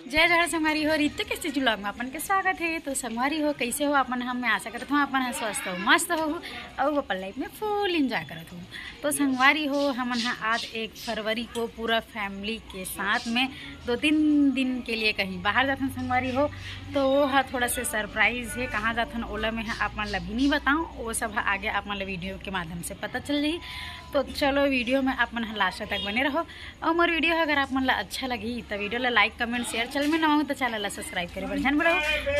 जय जय संगवारी हो रीत कैसे जुलाग में अपन के स्वागत है। तो संगवारी हो कैसे हो अपन हम आशा करता हूँ अपन स्वस्थ हो मस्त हो और अपन लाइफ में फुल इंजॉय करत हूँ। तो संगवारी हो हम आज 1 फरवरी को पूरा फैमिली के साथ में 2-3 दिन के लिए कहीं बाहर जाते हैं संगवारी हो। तो वो है थोड़ा से सरप्राइज़ है, कहाँ जाते हैं ओला में है अपन ला भी नहीं बताऊँ, वो सब आगे अपन ला वीडियो के माध्यम से पता चल जाए। तो चलो वीडियो में अपन लास्ट तक बने रहो और मोर वीडियो अगर आप मन ला अच्छा लगी तो वीडियो ला लाइक कमेंट शेयर चल में ना हो तो चैनल ला सब्सक्राइब करे बढ़िया बढ़ो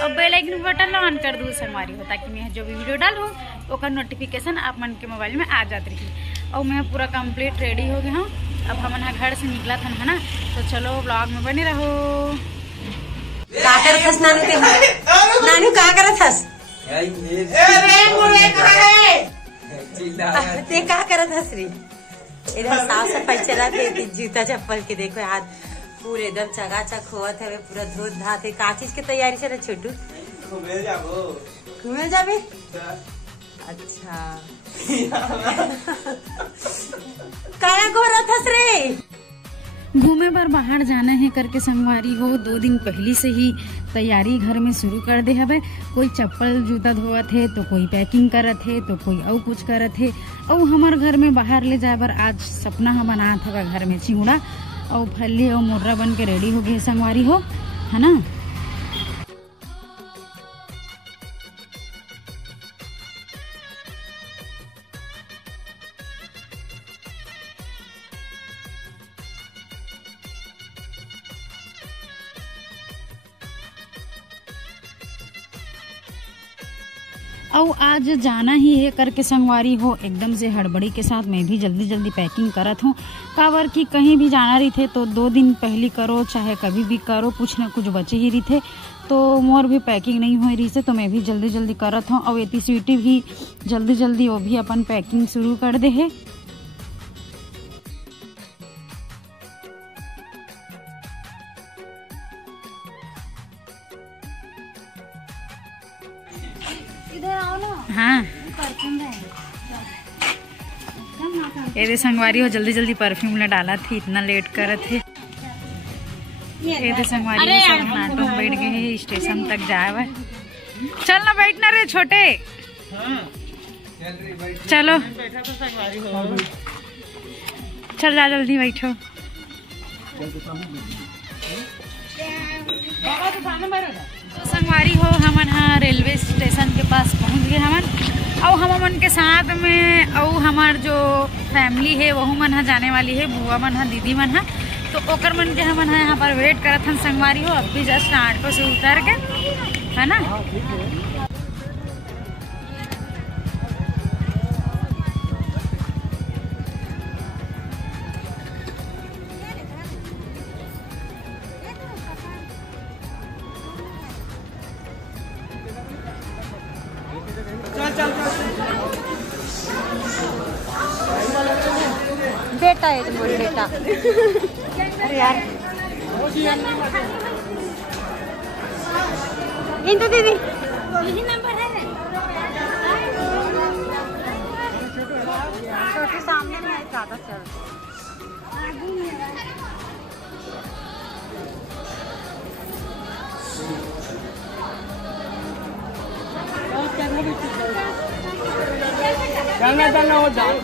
और बेल आइकन बटन ऑन कर दूँ संगवारी हो, ताकि मैं जो भी वीडियो डालूँ उसका नोटिफिकेशन आप मन के मोबाइल में आ जाती रही। और मैं पूरा कंप्लीट रेडी हो गया हूँ, अब हम घर से निकला था है ना। तो चलो ब्लॉग में बने रहो। का करत हस नानू का करत हस ते का करत हस रे। इधर साफ सफाई चला थे, जूता चप्पल के देखो हाथ पूरे एकदम चकाचक होत है, पूरा धोत धात है। का चीज की तैयारी चला छोटू? घूमे जाबे। अच्छा काया को रथ हस रे? घूमे पर बाहर जाना है करके संगवारी हो 2 दिन पहले से ही तैयारी घर में शुरू कर दे हवे। कोई चप्पल जूता धोवत है तो कोई पैकिंग करत है तो कोई और कुछ करत है। और हमार घर में बाहर ले जाए बर आज सपना हम बनात हवा घर में चिवड़ा और फली और मुर्रा बन के रेडी हो गए संगवारी हो, है ना। और आज जाना ही है करके संगवारी हो एकदम से हड़बड़ी के साथ मैं भी जल्दी जल्दी पैकिंग करत हूँ। काबर की कहीं भी जाना रही थे तो 2 दिन पहले करो चाहे कभी भी करो, कुछ न कुछ बचे ही रही थे। तो मोर भी पैकिंग नहीं हो रही से तो मैं भी जल्दी जल्दी करत हूँ। और एती स्वीटी भी जल्दी जल्दी वो भी अपन पैकिंग शुरू कर दे है। हाँ ये संगवारी हो जल्दी जल्दी परफ्यूम ला डाला थी, इतना लेट करत है। ये संगवारी हो सब ऑटो में बैठ गए स्टेशन तक जाए। चल ना बैठना रे छोटे, चलो चल जा जल्दी बैठो। तो संगवारी हो हमन रेलवे स्टेशन के पास पहुंच गए हमन। और हमन के साथ में और हमार जो फैमिली है वह मन जाने वाली है, बुआ मन दीदी मन तो ओकर मन के हमन यहाँ पर वेट करत हन संगवारी हो। अब भी जस्ट ऑटो से उतर के है ना। बेटा है तुम्हारा बेटा। अरे यार इंदु दीदी यही नंबर है छोटे सामने में ज्यादा चल। चलना हो जाओ।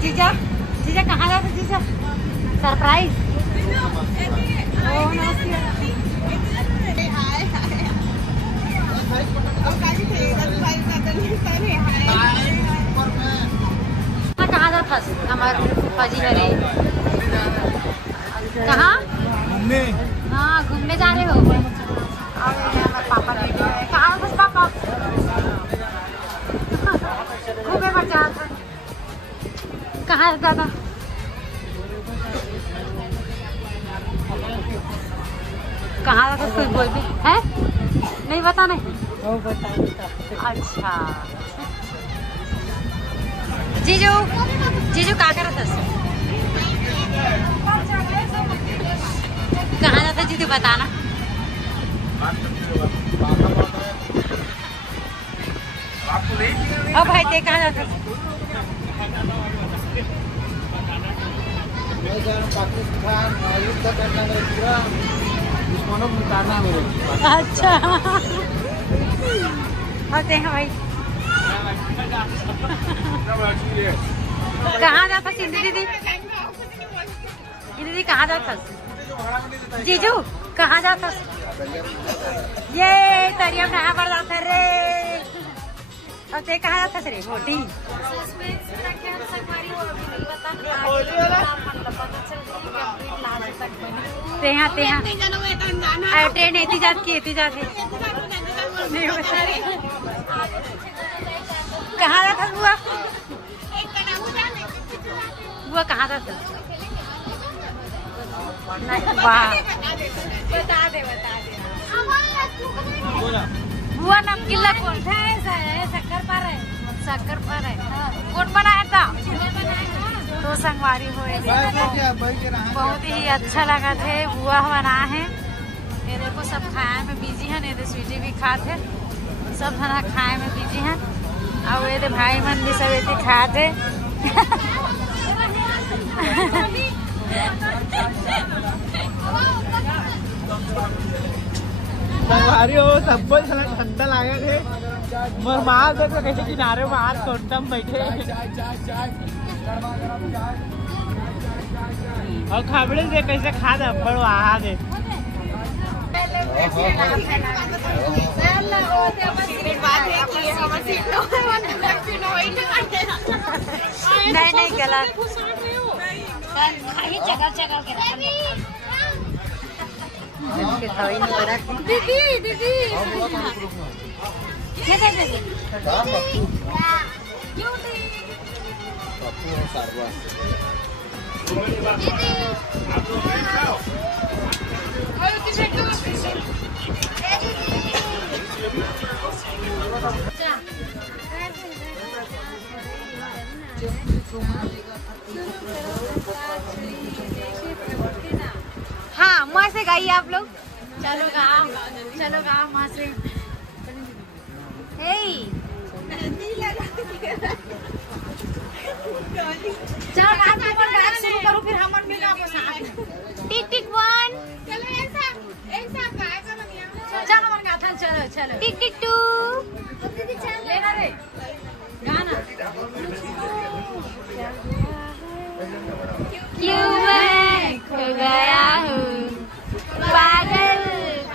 जीजा जीजा कहाँ जाते जीजा? सरप्राइज कहाँ जाता हमारे फूफा जी घरे? कहाँ? हाँ घूमने जा रहे हो? पापा कहाँ बस पापा घूमे पर जाते कहाँ जाता? कहाँ जाता कुछ बोल भी है? नहीं बता नहीं अच्छा जीजू जीजू का करत हस? कहाँ जाता जीजू बताना। अब भाई ते कहाँ जाता? पाकिस्तान युद्ध करना है, पूरा दुश्मनों को मिटाना मेरे। अच्छा और ते हैं भाई कहाँ जाता सिंधी दीदी? दीदी कहाँ जाता? जीजू कहाँ जाता? ये तरियम नहा पड़ जाता रे। अब ते कहाँ जाता रे मोटी? तेहा तेहा ट्रेन एती जात की एती जात है। कहाँ जाता बुआ? बुआ कहाँ जाता? वाह बता दे बुआ नाम किला कौन है? शक्कर पर है, शक्कर पर है। कौन बनाया था? तो संगवारी हो बहुत ही अच्छा लगा थे। बुआ बना है ये देखो, सब खाए में बिजी है। ये स्वीटी भी खाते, सब जना खाए में बिजी है। और ये भाई मन भी सब ऐसे खाते। संगवारी हो सबको ठंडा लगा थे। मार देखो कैसे किनारे में हाथ कोटम बैठे और खाबड़े से कैसे खा दे पड़ो आ दे। नहीं गलत दीदी दीदी हाँ वहाँ से गाइए आप लोग। चलो गाँव वहाँ से। चलो डांस शुरू करो फिर हम भी गाँव साथ। टिक टिक वन चलो ऐसा चल हमारे गाथा चलो टिक टिक टू लेना रे गाना। क्यों मैं खो गया हूँ पागल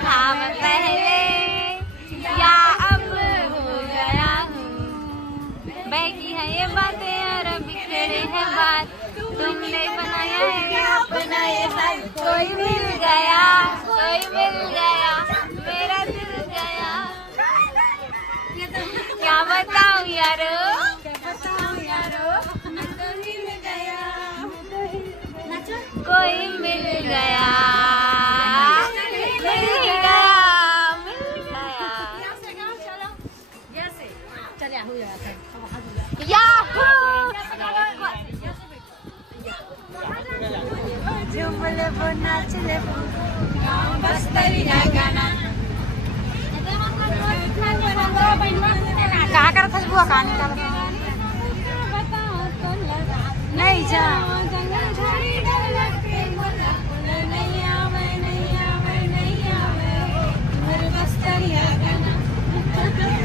था मैं पहले या अब हो गया हूँ। बहकी है ये बातें और बिखरे है बात, तुमने बनाया है अपना ये साथ। कोई मिल गया मेरा दिल गया। क्या बताऊँ यारो कोई मिल गया झूमले वो नाचले वो बस्तरिया गाना। कहाँ कर था बुआ? कहानी का नहीं जा।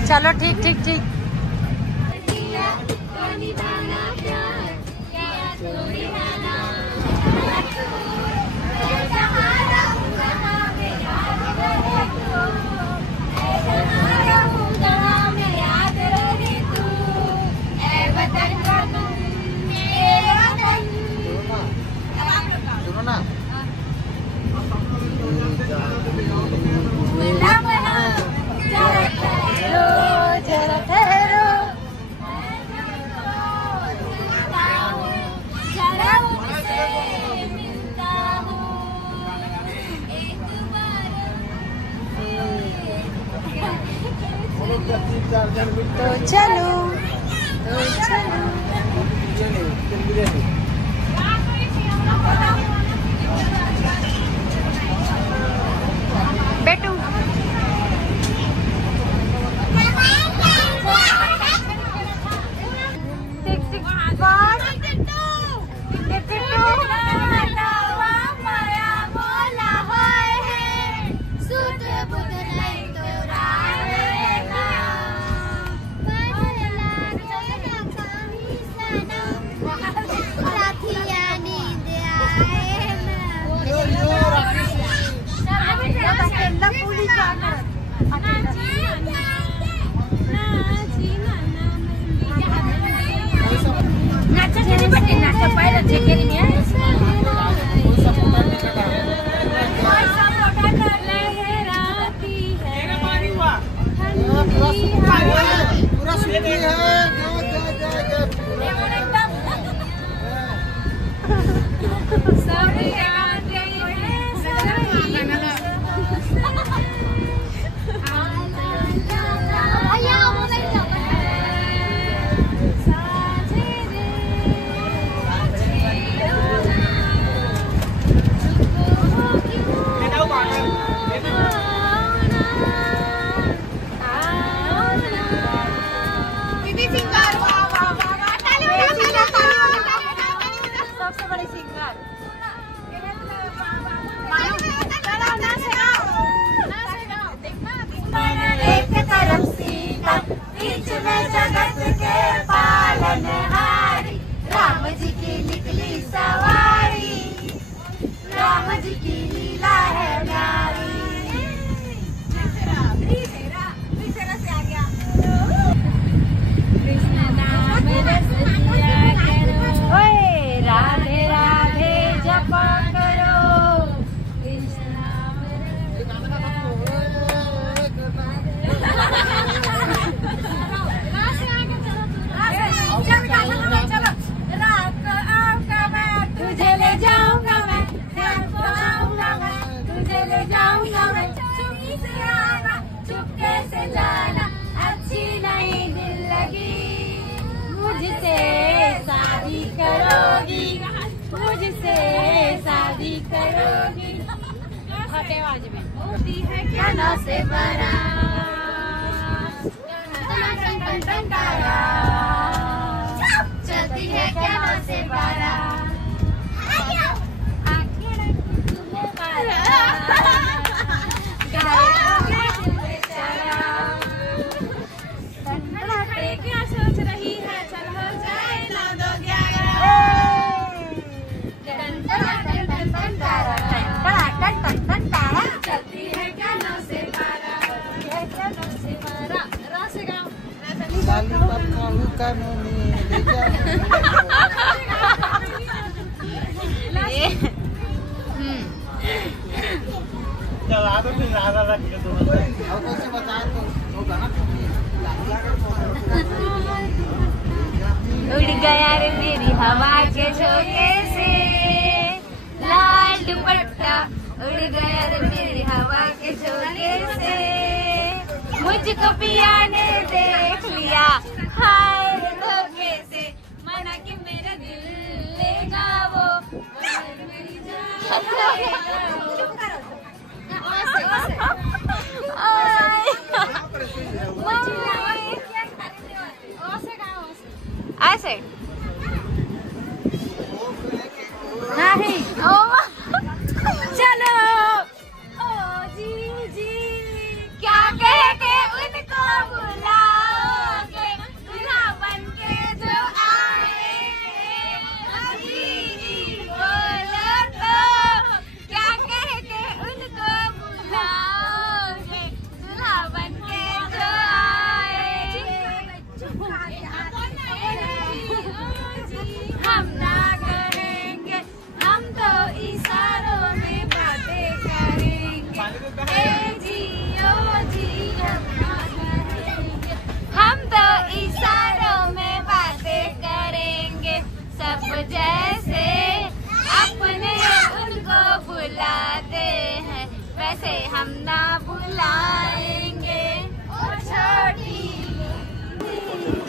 चलो ठीक ठीक ठीक। सुनो ना जरा चलो तो चलो। बेटू से बरा चलती है क्या से बरा क्या सोच रही है चल हो जाए ना दो चलती है क्या नौ से बारह उड़ गया रे मेरी हवा के झोंके से लाल दुपट्टा उड़ गया रे मेरी हवा के झोंके से मुझको पिया ने देख लिया हाय धोखे से मना कि मेरा दिल ले जाओ मेरी ऐसे नहीं चलो ओ जी जी क्या कह के उनको बुलाओगे दूल्हा बन के जो आएंगे जी जी बोलो तो क्या कह के उनको बुलाओगे दूल्हा बन के जो आएंगे हम ना करेंगे हम तो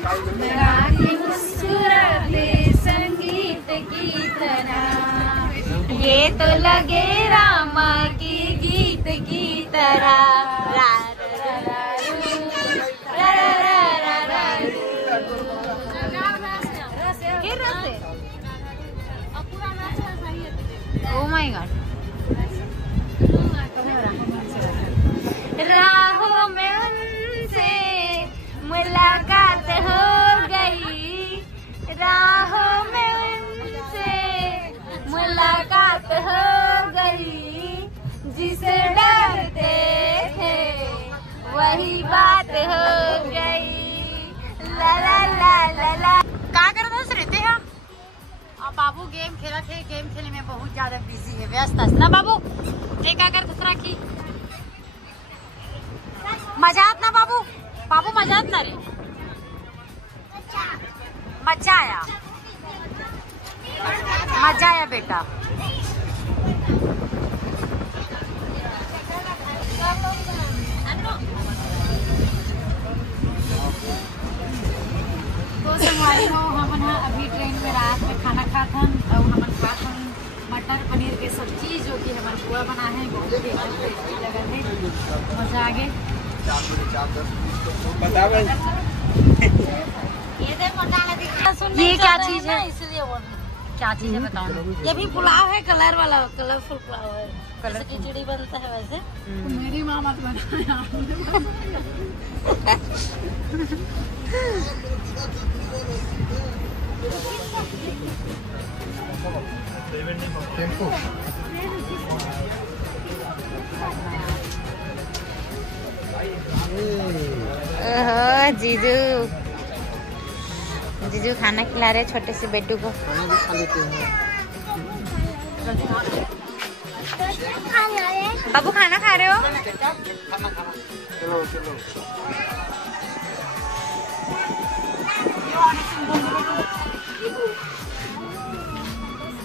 रानी मुस्कुराते संगीत की तरह, ये तो लगे रामा की गीत की तरह। रा रा रा रा रा रा रा ओह माय गॉड। राहों में उनसे मुलाकात हो गई, राहों में उनसे मुलाकात हो गई, जिसे डरते थे वही बात हो गई। ला ला ला ला ला। का कर दस रहते हैं अब बाबू गेम खेला थे, गेम खेलने में बहुत ज्यादा बिजी है, व्यस्त है ना बाबू। ये क्या कर दूसरा की मजात ना बाबू, बाबू मजात ना रे, मजा आया, मजा आया बेटा। तो संगवारी हो हमन अभी ट्रेन में रात में खाना खाथन और हमन खाथन मटर पनीर के सब्जी, जो कि हमारे बुआ बना है, बहुत ही टेस्टी लगा है, मजा आ गए। ये क्या चीज है, इसलिए क्या चीज है बताओ। ये भी पुलाव है, कलर वाला, कलरफुल पुलाव है, कलर खिचड़ी बनता है वैसे। तो मेरी माँ मत बनाया। जीजू जीजू खाना खिला रहे छोटे से बेटू को। बाबू खाना खा रहे हो? चलो चलो।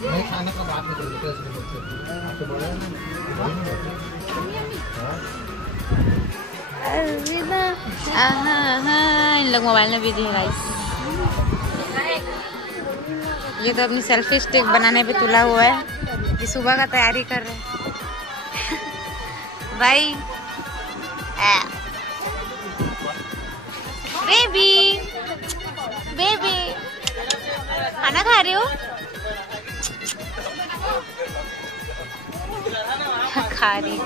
नहीं खाने का बात नहीं इन लोग मोबाइल में बिजी है गाइस। ये तो अपनी सेल्फी स्टिक बनाने पे तुला हुआ है कि सुबह का तैयारी कर रहे हैं भाई। बेबी बेबी खाना खा रहे हो? खा रही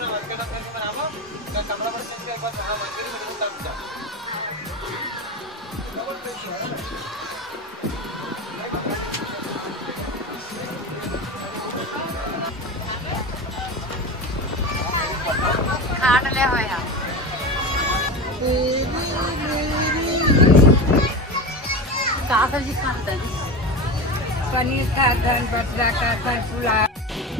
खा डले हो यार। का सब्जी खाता है? पनीर का घन, बटरा का घन, पुलाव।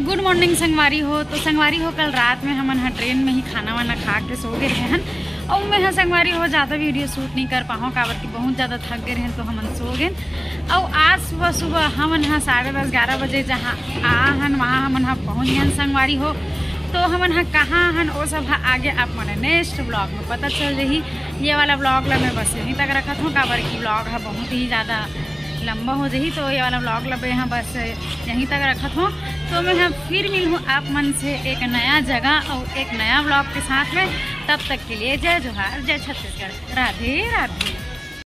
गुड मॉर्निंग संगवारी हो। तो संगवारी हो कल रात में हमन ट्रेन में ही खाना वाना खा के सो गए हैं और मैं संगवारी हो ज़्यादा वीडियो शूट नहीं कर पाऊँ काबर की बहुत ज़्यादा थक गए हैं, तो हमन सो गए। और आज सुबह सुबह हमन 10:30-11 बजे जहाँ आहन वहाँ हमन पहुँच गए संगवारी हो। तो हमन कहाँ हन वो सब आगे आप मैंने नेक्स्ट ब्लॉग में पता चल रही। ये वाला ब्लॉग ला मैं बस यहीं तक रखा था काबर की ब्लॉग है बहुत ही ज़्यादा लंबा हो जाही, तो ये वाला ब्लॉग ला यहाँ बस यहीं तक रखा था। तो मैं फिर मिलूँ आप मन से एक नया जगह और एक नया ब्लॉग के साथ में। तब तक के लिए जय जोहार, जय छत्तीसगढ़, राधे राधे।